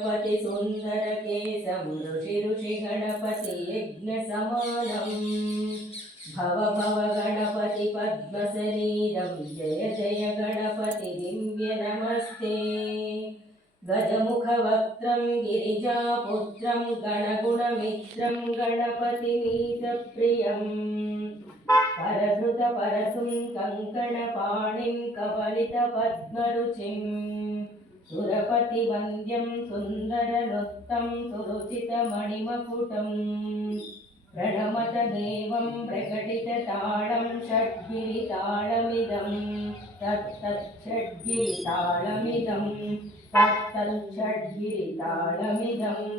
गणपति सुंदर केशं ऋषि गणपति यज्ञ समानम् भव भव गणपति पद्मशरीरं जय जय गणपति दिव्य नमस्ते गजमुखवक्त्रं गिरिजापुत्रं गणगुणमित्रं गणपतिमीशप्रियं परधृतपरशुं कङ्कणपाणिं कबलितपद्मरुचिं सुरपतिवन्द्यं सुन्दरनृत्तं सुरुचितमणिमकुटं प्रणमत देवं प्रकटिततालं षड्गिरितालमिदं तत्तच्छड्गिरितालमिदं तत्तच्छड्गिरितालमिदम्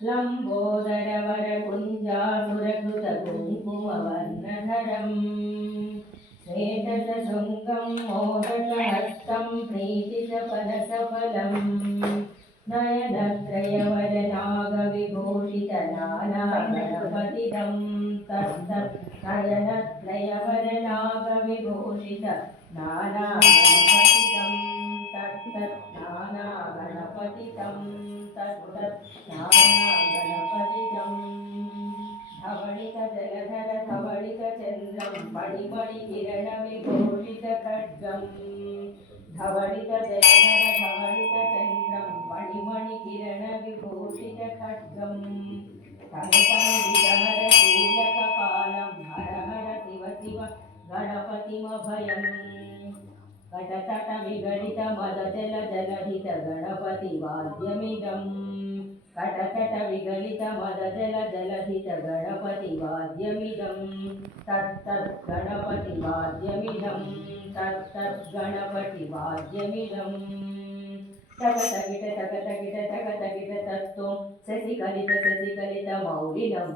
लम्बोदरवरकुञ्जासुरकृतकुङ्कुमवर्णधरम् श्वेतशृङ्गं मोदकहस्तं प्रीतिसफलसफलम् नयनत्रयवरनागविभूषितनानागणपतिदं तत्तत्नयनत्रयवरनागविभूषितनानागणपतिदं तत्तत्नानागणपतिदं तत्तत्नानागणपतिदं धवళितजलधर धवళितचन्द्रं मणिमणिकिरणविभूषितखड्गम् धवళितजलधर धवళितचन्द्रं मणिमणिकिरणविभूषितखड्गम् तनुतनुविदहर शूलकपालं हर हर शिव शिव गणपतिमभयम् कटतटविगलितमदजलजलधित गणपतिवाद्यमिदं कटतटविगलितमदजलजलधित गणपतिवाद्यमिदं तत्तद्गणपतिवाद्यमिदं तत्तद्गणपतिवाद्यमिदं तकतकिट तकतकिट तकतकिट तत्त्वं शशिकलितमौलिनं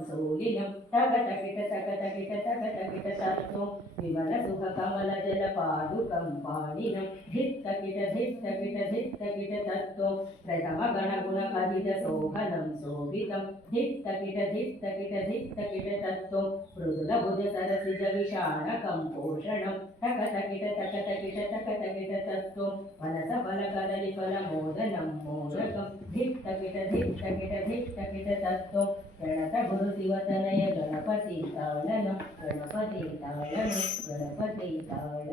शूलिनं तकतकिट तकतकिट तकतकिट तत्त्वं विमलसुखकमलजलपादुकं पाणिनं धित्तकिट धित्तकिट धित्तकिट तत्त्वं प्रथमगणगुणकथितशोभनं शोभितं धित्तकिट धित्तकिट धित्तकिट तत्त्वं मृदुलभुजसरसिजविषाणकं पोषणं तकतकिट तकतकिट तकतकिट तत्त्वं फलसफलकदलीफलमोदनं मोदकं धित्तकिट धित्तकिट धित्तकिट तत्त्वं प्रणतगुरुशिवतनय गणपति ताडनं गणपति ताडनं गणपति ताडनं